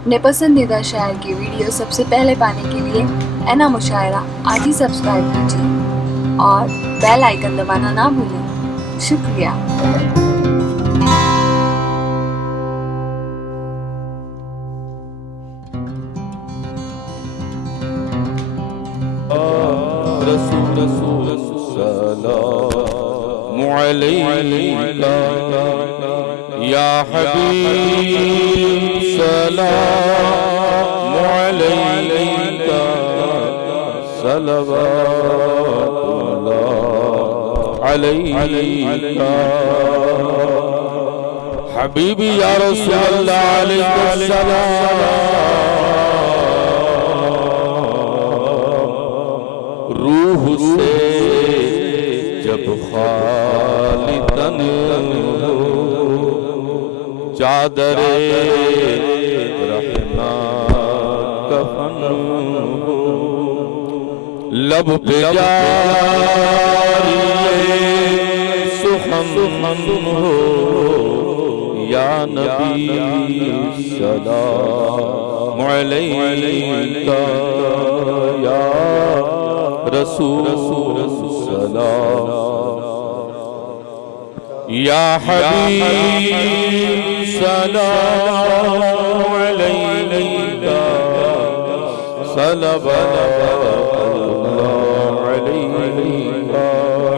अपने पसंदीदा शायर की वीडियो सबसे पहले पाने के लिए एना मुशायरा आज ही सब्सक्राइब कीजिए और बेल आइकन दबाना ना भूलें। शुक्रिया। सलाम अलैका या हबीब, सलाम अलैका, सलवातुल्लाह अलैका। हबीबी या रसूलल्लाह अलैहिस्सलाम, रूह से जब खाली तन हो, चादरे रहना कफन हो, लब पे जारिए सुखन हो, या नबी सलाम अलैका या रसूल सलाम, या हबीब सलाम अलैका, सल्लल्लाहु अलैका।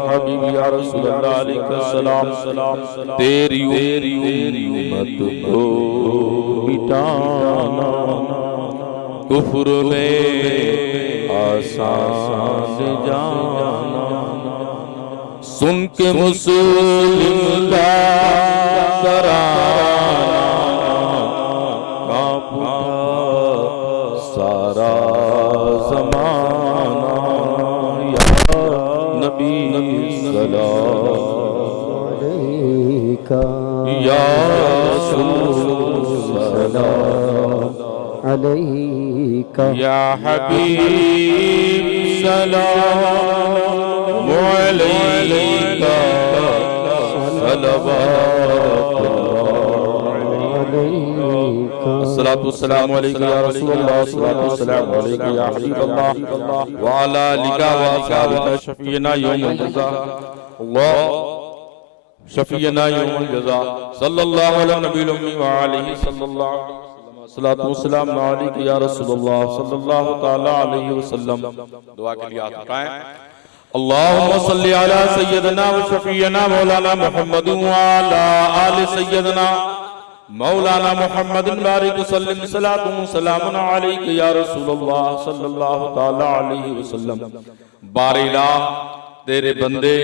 हबीब या रसूल अल्लाह अलैका सलाम। तेरी उम्मत को मिटाना कुफ्र में आसान जाना, सुन के मुस्लिम का तराना कांप उठा सारा ज़माना, या नबी सलाम अलैका या रसूल सलाम अलैका, या हबीब सलाम अलैका, सल्लल्लाहु अलैका। अस्सलातु वस्सलामु अलैका या रसूलल्लाह, अस्सलातु वस्सलामु अलैका या हबीबल्लाह, व अला आलिका व असहाबिका शफीना यौमुल जज़ा, अल्लाह शफीना यौमुल जज़ा, सल्लल्लाहु अलैहि नबील उम्मी व आलिहि सल्लल्लाहु सलातु वस्सलाम अलैका या रसूलल्लाह सल्लल्लाहु तआला अलैहि वसल्लम। दुआ के लिए हाथ उठाएं। अल्लाहुम्मा सल्लि अला सय्यदना व शफीना मौलाना मुहम्मद व अला आलि सय्यदना मौलाना मुहम्मदिन बारिक वसल्लम, सलातु व सलामुन अलैका या रसूलल्लाह सल्लल्लाहु तआला अलैहि वसल्लम। बारिला तेरे बंदे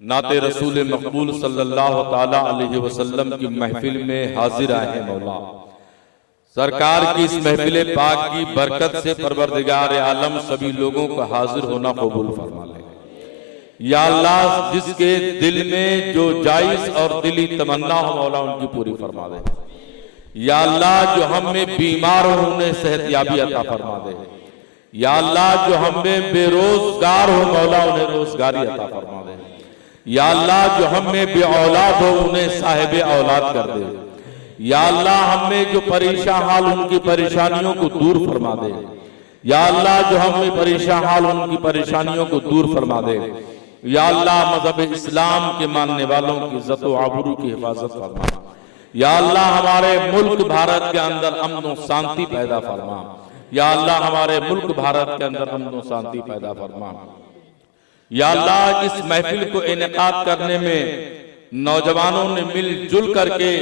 नाते रसूल मकबूल सल्लल्लाहु तआला अलैहि वसल्लम की महफिल में हाजिर आए हैं मौला। सरकार की इस महफिल पाक की बरकत से परवरदिगार आलम सभी लोगों का हाजिर होना कबूल फरमा ले। या अल्लाह जिसके दिल में जो जायज और दिली तमन्ना हो मौला उनकी पूरी फरमा दे। या अल्लाह जो हम में बीमार हो उन्हें सेहतयाबी अता फरमा दे। या अल्लाह जो हम में बेरोजगार हो मौला उन्हें रोजगारी अता फरमा दे। या अल्लाह जो हम में बे औलाद हो उन्हें साहिब औलाद कर दे। या अल्लाह हमें जो परेशान हाल उनकी परेशानियों को दूर फरमा दे। या अल्लाह जो हमें परेशान हाल उनकी परेशानियों को दूर फरमा दे। या अल्लाह मजहब इस्लाम के मानने वालों की इज्जत व आबरू की हिफाजत फरमा। या अल्लाह हमारे मुल्क भारत के अंदर अमन और शांति पैदा फरमा। या अल्लाह हमारे मुल्क भारत के अंदर अमन और शांति पैदा फरमा। या अल्लाह इस महफिल को इनेकाद करने में नौजवानों ने मिलजुल करके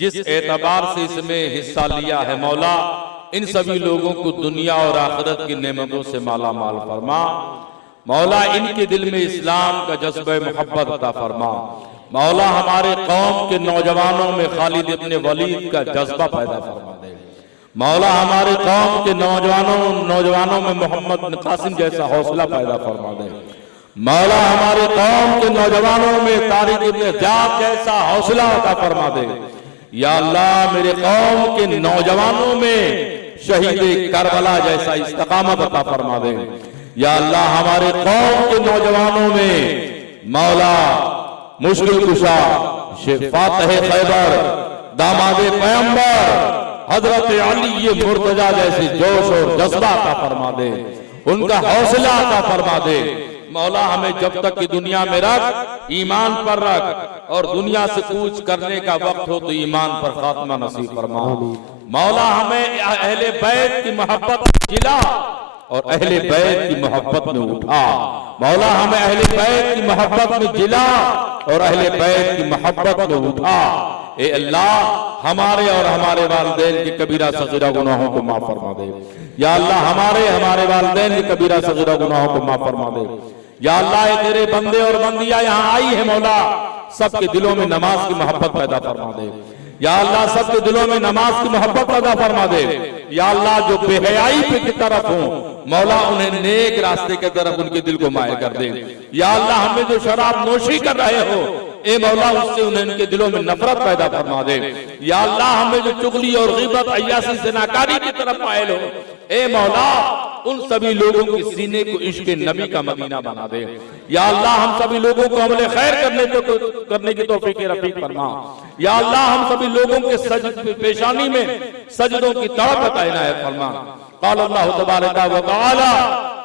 जिस एतबार से इसमें हिस्सा लिया है मौला, इन सभी लोगों को दुनिया और आखिरत की नेमतों से माला माल फरमा। मौला इनके दिल में इस्लाम का जज्बा मोहब्बत अता फरमा। मौला हमारे कौम के नौजवानों में खालिद इब्न वलीद का जज्बा पैदा फरमा दे। मौला हमारे कौम के नौजवानों में मोहम्मद बिन कासिम जैसा हौसला पैदा फरमा दे। मौला हमारे कौम के नौजवानों में तारिक इब्न ज़ियाद जैसा हौसला अता फरमा दे। या अल्लाह मेरे कौम के नौजवानों में शहीद करबला जैसा इस्तिकामत अता फरमा दे। या अल्लाह हमारे कौम के नौजवानों में मौला मुश्किल कुशा, फातह खैबर, दामादे पैगंबर, हजरत अली मुर्तजा जैसे जोश और जज्बा अता फरमा दे, उनका हौसला अता फरमा दे। मौला हमें जब तक की दुनिया में रख, ईमान पर रख, और दुनिया से कूच करने का वक्त हो तो ईमान पर खात्मा नसीब फरमा। मौला हमें अहले बैत की मोहब्बत जिला और अहले बैत की मोहब्बत में उठा। मौला हमें अहले बैत की मोहब्बत में जिला और अहले बैत की मोहब्बत में उठा। ए अल्लाह हमारे और हमारे वालिदैन के कबीरा सगीरा गुनाहों को माफ फरमा दे। या अल्लाह हमारे वालिदैन के कबीरा सगीरा गुनाहों को माफ फरमा दे। या अल्लाह तेरे बंदे और बंदियां यहाँ आई है मौला, सबके दिलों में नमाज की मोहब्बत पैदा फरमा दे। या अल्लाह सबके दिलों में नमाज की मोहब्बत पैदा फरमा दे। या अल्लाह जो बेहयाई पे की तरफ हो मौला उन्हें नेक रास्ते की तरफ उनके दिल को मायल कर दे। या अल्लाह हमें जो शराब नोशी कर रहे हो ए मौला उससे उनके दिलों में नफरत पैदा फरमा दे। या अल्लाह हमें जो चुगली और ग़ीबत अय्यासी ज़नाकारी की तरफ मायल हो ए मौला उन सभी लोगों के सीने को इश्क़ नबी का मदीना बना दे। या अल्लाह हम सभी लोगों को अमले खैर करने की तौफीक रफीक फरमा। या अल्लाह हम सभी लोगों के पेशानी में सजदों की तड़प अता इनायत फरमा। क़ाल अल्लाहु तबारक व तआला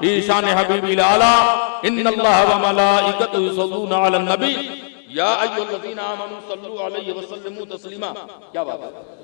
फी शान हबीबिल आला इन्नल्लाह व मलाइकतहु युसल्लूना अलन नबी या अय्युहल्लज़ीना आमनू सल्लू अलैहि व सल्लिमू तस्लीमा। क्या बात है।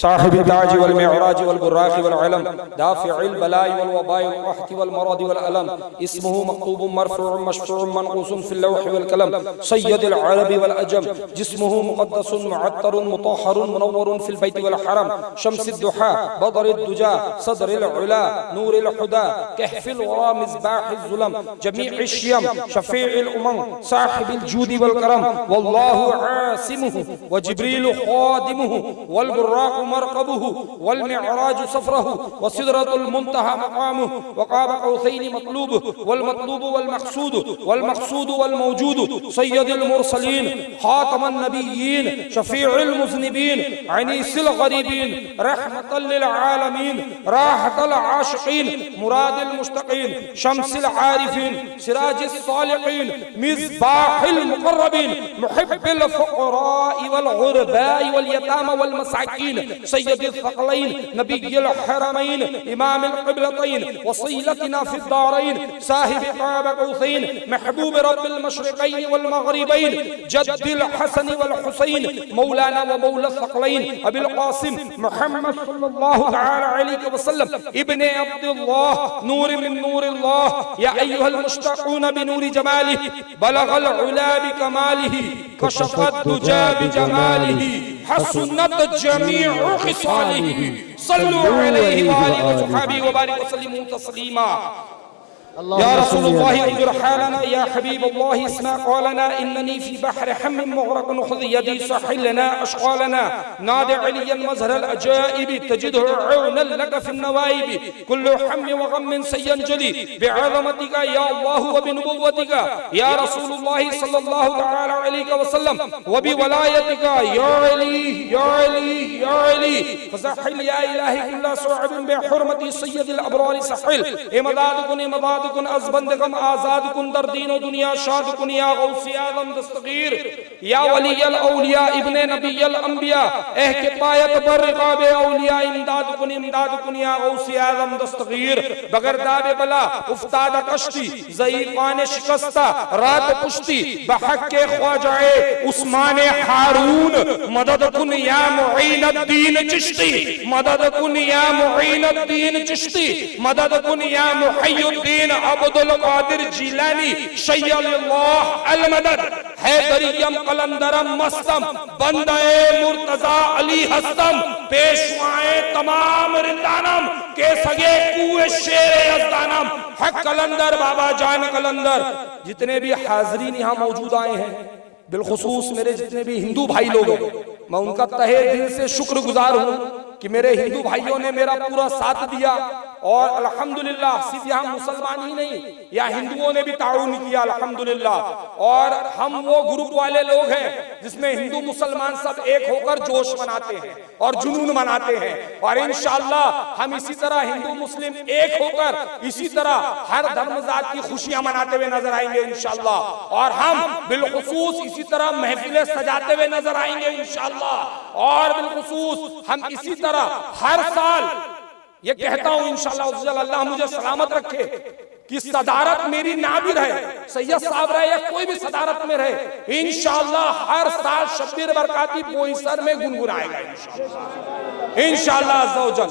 साहिब ताज वल मिअराज वल बुराक़ वल अलम दाफ़िउल बलाई वल वबाई वल क़हत वल मराद वल अलम इस्मुहु मक्तूबुन मरफ़ूउन मशफ़ूउन मनक़ूसुन फ़िल लौह वल कलम सय्यदुल अरब वल अजम जिस्मुहु मुक़द्दसुन मुअत्तरुन मुतहहरुन मुनव्वरुन फ़िल बैत वल हरम शम्सुद दुहा बदरुद दुजा सदरुल उला नूरुल हुदा कहफ़िल वरा मिस्बाहुल ज़ुलम जमीउश शियम शफ़ीउल उमम साहिबुल जूद वल करम वल्लाहु आसिमुहु व जिब्रील खादिमुहु वल बुराक़ मरकबुहु वल मिअराज सफ़रहु व सिदरतुल मुंतहा मक़ामुहु व क़ाब क़ौसैनि मतलूबुहु वल मतलूबु वल मक़सूदु वल मौजूदु सय्यदुल मुरसलीन ख़ातमुन नबिय्यीन शफ़ीउल मुज़निबीन अनीसुल ग़रीबीन रहमतल लिल आलमीन राहतल आशिक़ीन मुरादिल मुश्तक़ीन शम्सिल आरिफ़ीन सिराजिस सालिक़ीन मिस्बाहुल मुक़र्रबीन मुहिब्बिल फ़ुक़रा'i वल ग़ुरबा'i वल यतामा वल मसाकीन सय्यदुल थक़लैन नबिय्युल हरमैन इमामुल क़िबलतैन वसीलतना फ़िद दारैन साहिब क़ाब क़ौसैन महबूब रब्बिल मशरिक़ैन वल मग़रिबैन जद्दिल हसन वल हुसैन मौलाना व मौला थक़लैन अबुल क़ासिम मुहम्मद सल्लल्लाहु तआला अलैहि वसल्लम इब्ने अब्दुल्लाह नूर मिन नूरिल्लाह या अय्युहल मुश्ताक़ून बिनूरि जमालिहि बलगल उला बिकमालिहि कशफ़द दुजा बिजमालिहि हसनत जमीउ खिसालिहि सल्लु अलैहि व आलिहि व सहाबिहि व बारिक व सल्लिमू तस्लीमा। या रसूलुल्लाह अंजुर हालना या हबीबल्लाह इस्मा क़ौलना इन्ननी फ़ी बहर हम मुग़रक़ुन ख़ुज़ यदी सहिलना अशक़ालना नाद अलियन मज़हरल अजाइब तजिदहु औनन लक फ़िन नवाइब कुल्लु हम व ग़म्मिन सयंजलि बिअज़मतिका या अल्लाह व बिनुबुव्वतिका या रसूलुल्लाह सल्लल्लाहु तआला अलैहि वसल्लम व बिवलायतिका या अली या अली या अली फ़ज़हिल या इलाही कुल्ला सुअबिन बिहुरमति सय्यदिल अबरार सहिल इमदाद कुन अज़बंदगम आज़ाद कुन दर दीन व दुनिया शाद कुन या गौसी आज़म दस्तगीर या वलीयल औलिया इब्ने नबीयल अंबिया एह किफ़ायत बर रिक़ाब औलिया इमदाद कुन या गौसी आज़म दस्तगीर बगर दाब बला उफ्ताद कश्ती ज़ईफ़ान शिकस्ता रात पुश्ती बहक के ख्वाजाए उस्मान हारून मदद कुन या मुईनुद्दीन चिश्ती मदद कुन या मुईनुद्दीन चिश्ती मदद कुन या मुहय्युद्दीन अब्दुल कादिर जिलानी शय्यल्लाह अल मदद हैदरियम कलंदरम मस्तम बंदे मुर्तजा अली हस्तम पेशवाए तमाम रिंदानम के सगे कुए शेर यज़दानम हक कलंदर बाबा जान कलंदर। जितने भी हाज़रीन यहाँ मौजूद आए हैं बिलखुसूस मेरे जितने भी हिंदू भाई लोग हैं मैं उनका तहे दिल से शुक्रगुजार हूँ कि मेरे हिंदू भाइयों ने मेरा पूरा साथ दिया और अल्हम्दुलिल्लाह सिर्फ यहाँ मुसलमान ही नहीं, या हिंदुओं ने भी ताउन किया अल्हम्दुलिल्लाह। और हम वो ग्रुप वाले लोग हैं जिसमें हिंदू मुसलमान सब एक होकर जोश मनाते हैं और जुनून मनाते हैं, और इंशाअल्लाह हम इसी तरह हिंदू मुस्लिम एक होकर इसी तरह हर धर्म जात की खुशियां मनाते हुए नजर आएंगे इंशाअल्लाह। और हम बिलखुसूस इसी तरह महफिलें सजाते हुए नजर आएंगे इंशाअल्लाह। और बिलखुसूस हम इसी तरह हर साल ये कहता हूं इंशाअल्लाह, अल्लाह मुझे सलामत रखे कि सदारत मेरी ना भी रहे, सैयद साहब रहे या कोई भी सदारत में रहे, इंशाअल्लाह हर साल शब्बीर बरकाती बोईसर में गुनगुनाएगा इंशाअल्लाह अज़्ज़ा वजल।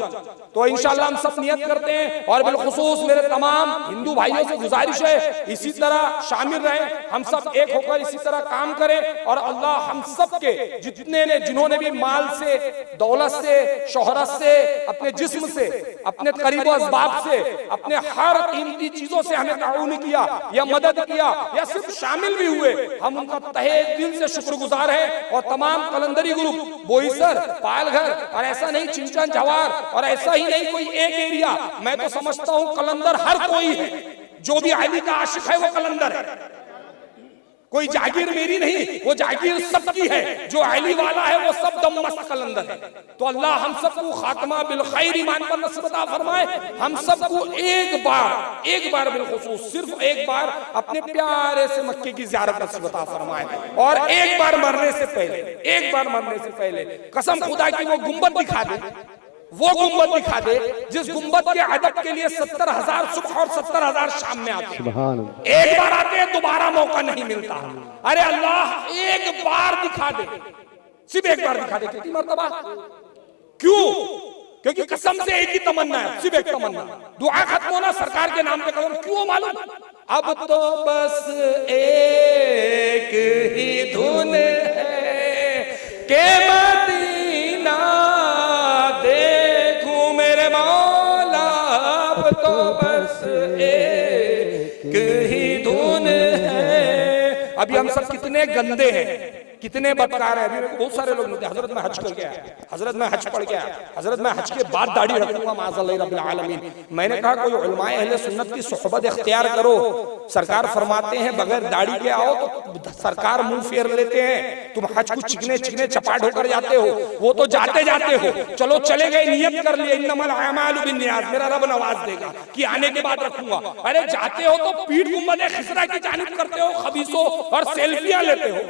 तो इंशाअल्लाह हम सब नियत करते हैं, और बिलखुसूस मेरे तमाम हिंदू भाइयों से गुजारिश है इसी तरह शामिल रहें, हम सब एक होकर इसी तरह काम करें। और अल्लाह हम सब के जिन्होंने भी माल से, दौलत से, शोहरत से, अपने जिस्म से, अपने करीब असबाब से, अपने हर कीमती चीजों से हमें ताउन किया या मदद किया या सिर्फ शामिल भी हुए, हम उनका तहे दिल से शुक्रगुजार हैं। और तमाम कलंदरी ग्रुप बोईसर, पालघर, और ऐसा नहीं चिंचन जवार, और ऐसा ही नहीं कोई एक एरिया, मैं तो समझता हूं कलंदर हर कोई है, जो भी अली का आशिक है वो कलंदर है। कोई जागीर मेरी नहीं, वो जागीर सबकी है, जो अली वाला है वो सब दम मस्त कलंदर है। तो अल्लाह हम सबको खात्मा बिल खैर ईमान पर नसीब अता फरमाए। हम सबको एक बार बिलखुसूस सिर्फ एक बार अपने प्यारे से मक्के की ज़ियारत नसीब अता फरमाए, और एक बार मरने से पहले कसम खुदा की वो गुंबद दिखा दे, वो गुंबद दिखा दे जिस गुंबद के अदब के लिए 70,000 सुबह और 70,000 शाम में आते हैं। एक बार आते हैं, दोबारा मौका नहीं मिलता। अरे अल्लाह एक बार दिखा दे, सिर्फ एक बार दिखा दे। कितनी मर्तबा? क्यों? क्योंकि कसम से एक ही तमन्ना है, सिर्फ एक तमन्ना, दुआ खत्म होना सरकार के नाम पे कदम। क्यों मालूम? अब तो बस एक ही धुन है के मदीना देखूं मेरे मौला, अब तो बस एक ही धुन है। अभी हम सब कितने गंदे हैं, कितने बदकार है। अभी बहुत सारे लोग मिलते हैं, हजरत मैं हज करके आया, हजरत मैं हज पढ़ के आया, हजरत मैं हज के बाद दाढ़ी रखूंगा माज़अल्लाह रब्बिल आलमीन। मैंने कहा कोई उलमाए अहले सुन्नत की सोहबत इख्तियार करो। सरकार फरमाते हैं बगैर दाढ़ी के आओ तो सरकार मुंह फेर लेते हैं, तुम हज को चिकने चिकने चपाट होकर जाते हो, वो तो जाते जाते हो, चलो चले गए, नियत कर लिए इन्नमल अमालु बिन्नियात, मेरा रब नवाज देगा कि आने के बाद रखूंगा। अरे जाते हो तो पीठ गुंबद खिसरा की जानिब करते हो, खबीसों, और सेल्फियां लेते हो।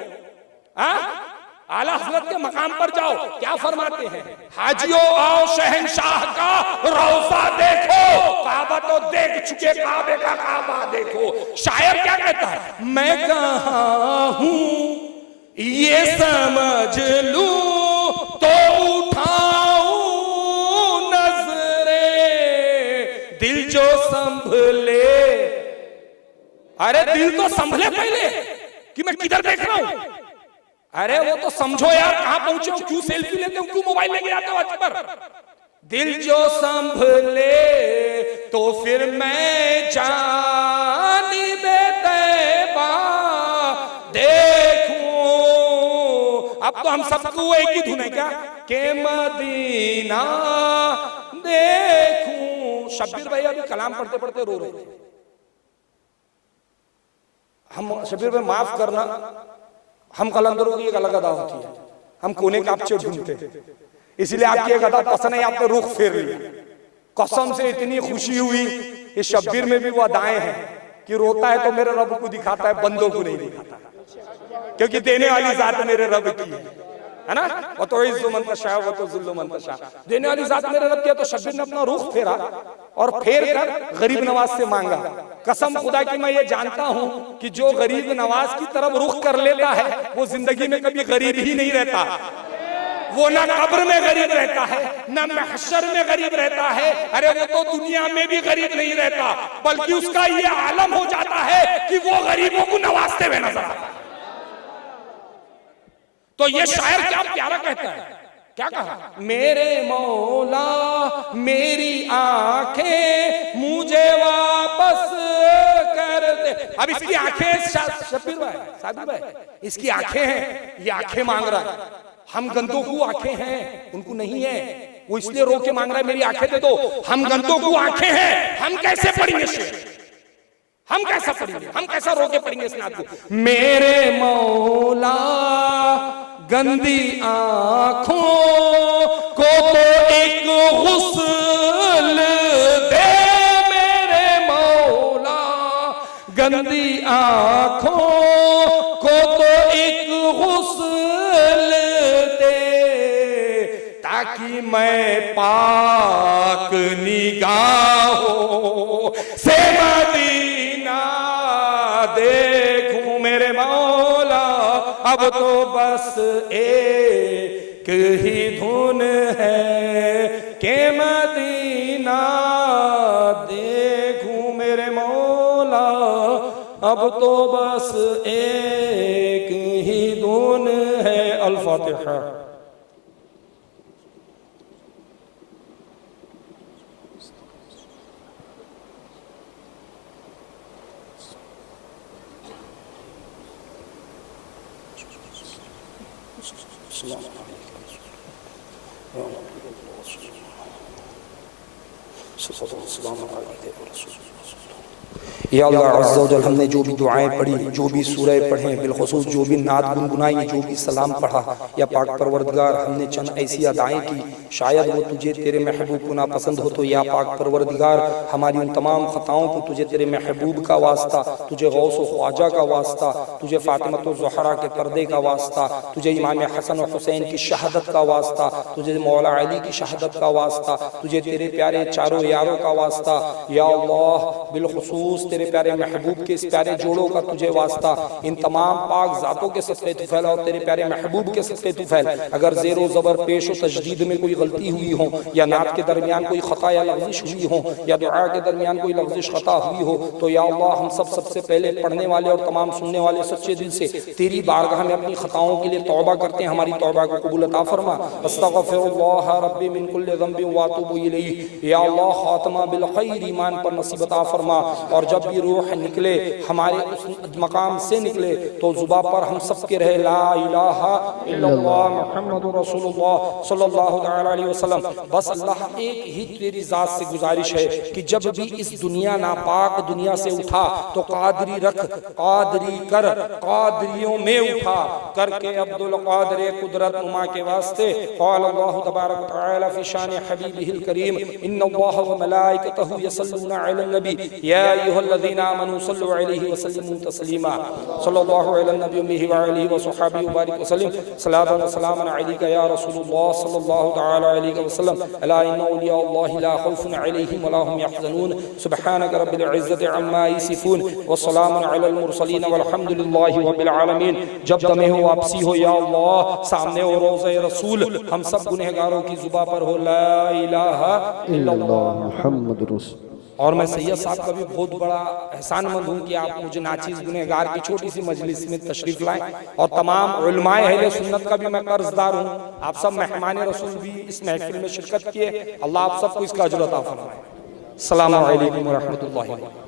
आला हज़रत के मकाम पर जाओ, क्या फरमाते हैं? हाजियो आओ शहंशाह का रौज़ा देखो, काबा तो देख चुके, काबे का काबा देखो। शायर क्या कहता है? मैं कहाँ हूँ ये समझ लूं तो उठाऊं नजरे, दिल जो संभले। अरे दिल तो संभले पहले कि मैं किधर देख रहा हूं। अरे वो तो समझो यार, कहां पहुंचे हो, क्यों सेल्फी लेते हो, क्यों मोबाइल लेके जाते हो हाथ पर। दिल जो संभले तो फिर मैं जानिबे तैबा देखूं। अब तो हम सबको एक ही धुन है क्या, के मदीना देखूं। शब्बीर भाई अभी कलाम पढ़ते पढ़ते रो रहे थे। हम शब्बीर भाई माफ करना, हम कलंदरों की एक अलग अदा होती है, हम कोने कापचे ढूंढते हैं, इसलिए आपकी एक अदा पसंद है, आपने रुख फेर लिया। कसम से इतनी खुशी हुई, इस शब्बीर में भी वो अदाएं हैं कि रोता है तो मेरे रब को दिखाता है, बंदों को नहीं दिखाता, क्योंकि देने वाली जात मेरे रब की है ना। वो तो इज्जो मंतशा, वो तो जुल्लो मंतशा, देने वाली जात मेरे रब की है। तो शब्बीर ने अपना रुख फेरा और फेर कर गरीब नवाज से मांगा। कसम खुदा की मैं ये जानता हूं कि जो गरीब नवाज की तरफ रुख कर लेता है वो जिंदगी में कभी गरीब ही नहीं रहता। वो ना कब्र में गरीब रहता है, ना महशर में गरीब रहता है। अरे वो तो दुनिया में भी गरीब नहीं रहता, बल्कि उसका ये आलम हो जाता है कि वो गरीबों को नवाजते हुए नजर आता है। तो ये शायर क्या प्यारा कहता है, क्या कहा? मेरे मौला मेरी आंखें मुझे वापस कर दे। अब इसकी आंखें शब्बीर भाई, साबिर भाई, इसकी आंखें हैं, ये आंखें मांग रहा है। हम गंदों को आंखें हैं, उनको नहीं है। वो इसलिए रो के मांग रहा है मेरी आंखें दे दो। हम गंदों को आंखें हैं, हम कैसे पढ़ेंगे शेर, हम कैसा पढ़ेंगे, हम कैसा रो के पढ़ेंगे इस नात को। मेरे मौला गंदी आंखों को तो एक गुस्ल दे, मेरे मौला गंदी आंखों को तो एक गुस्ल दे, ताकि मैं पाक निगाहों से मदीना देखूं। मेरे मौला अब तो बस एक ही धुन है कि मदीना देखूं। मेरे मौला अब तो बस एक ही धुन है। अल-फातिहा। या अल्लाह अज़्ज़ा व जल, हमने जो भी दुआएं पढ़ी, जो भी सूरह पढ़े, बिलखुसूस जो भी नात गुनगुनाई, जो भी सलाम पढ़ा, या पाक परवरदिगार हमने चंद ऐसी अदाएं की शायद वो तुझे तेरे महबूब को नापसंद हो, तो या पाक परवरदिगार हमारी उन तमाम खताओं को तुझे तेरे महबूब का वास्ता, तुझे गौस व ख्वाजा का वास्ता, तुझे फातिमा व ज़हरा के पर्दे का वास्ता, तुझे इमाम हसन और हुसैन की शहादत का वास्ता, तुझे मौला अली की शहादत का वास्ता, तुझे तेरे प्यारे चारों यारों का वास्ता, या अल्लाह बिलखुसूस तेरे प्यारे महबूब के इस प्यारे जोड़ों का तुझे वास्ता। इन तमाम पाक जातों के सदक़े तू फैल और तेरे प्यारे महबूब के सदक़े तू फैल। अगर ज़ेरो ज़बर पेश व तजदीद में कोई गलती हुई हो, या नात के दरमियान कोई खता या लग़ज़िश हुई हो, या दुआ के दरमियान कोई लग़ज़िश खता हुई हो, तो या अल्लाह हम सबसे पहले पढ़ने वाले और तमाम सुनने वाले सच्चे दिल से तेरी बारगाह में अपनी खताओं के लिए तौबा करते हैं। हमारी तौबा को कबूल अता फरमा। अस्तग़फिरुल्लाह रब्बी मिन कुल्लि ज़ंबिन व अतूबु इलैहि। या अल्लाह खातिमा बिल खैर ईमान पर नसीब अता फरमा। और जब भी रूह निकले हमारे उस मकाम से निकले तो जुबा पर हम सब के रहे ला इलाहा इल्लल्लाह मुहम्मदुर रसूलुल्लाह सल्लल्लाहु अलैहि वसल्लम। बस अल्लाह एक ही तेरी जात से गुजारिश है कि जब भी इस दुनिया नापाक दुनिया से उठा तो कादरी रख, कादरी कर, कादरियों में उठा करके अब्दुल कादिर कुदरत नुमा के वास्ते। क़ाल अल्लाहु तबारक व तआला फी शान हबीबिहिल करीम इन्नल्लाह व मलाइकतहु यसल्लूना अलन नबी या अय्युहल्लज़ीना आमनू सल्लु अलैहि व सल्लिमू तस्लीमा। सल्लल्लाहु अलैहि नबी व आलिहि व सहाबिहि व बारिक वसल्लम। सलातन व सलामन अलैका या रसूलुल्लाह सल्लल्लाहु तआला अलैहि वसल्लम। अला इन्ना औलिया अल्लाहि ला खौफुन अलैहिम व ला हुम यहज़नून। सुब्हानक रब्बिल इज़्ज़ति अम्मा यसिफून व सलामुन अलल मुरसलीन वल्हम्दुलिल्लाहि रब्बिल आलमीन। जब दमे हो वापसी हो या अल्लाह, सामने हो रोज़े रसूल, हम सब गुनहगारों की जुबा पर हो ला इलाहा इल्लल्लाह मुहम्मदुर रसूल। और मैं सैयद साहब का भी बहुत बड़ा एहसानमंद हूँ कि आप मुझे नाचीज़ गुनहगार की छोटी सी मजलिस में तशरीफ लाएं। और तमाम उलमाए अहले सुन्नत का भी मैं कर्जदार हूँ। आप सब मेहमान रसूल भी इस महफिल में शिरकत किए। अल्लाह आप सबको इसका अजर अता फरमाए। अस्सलामु अलैकुम व रहमतुल्लाहि।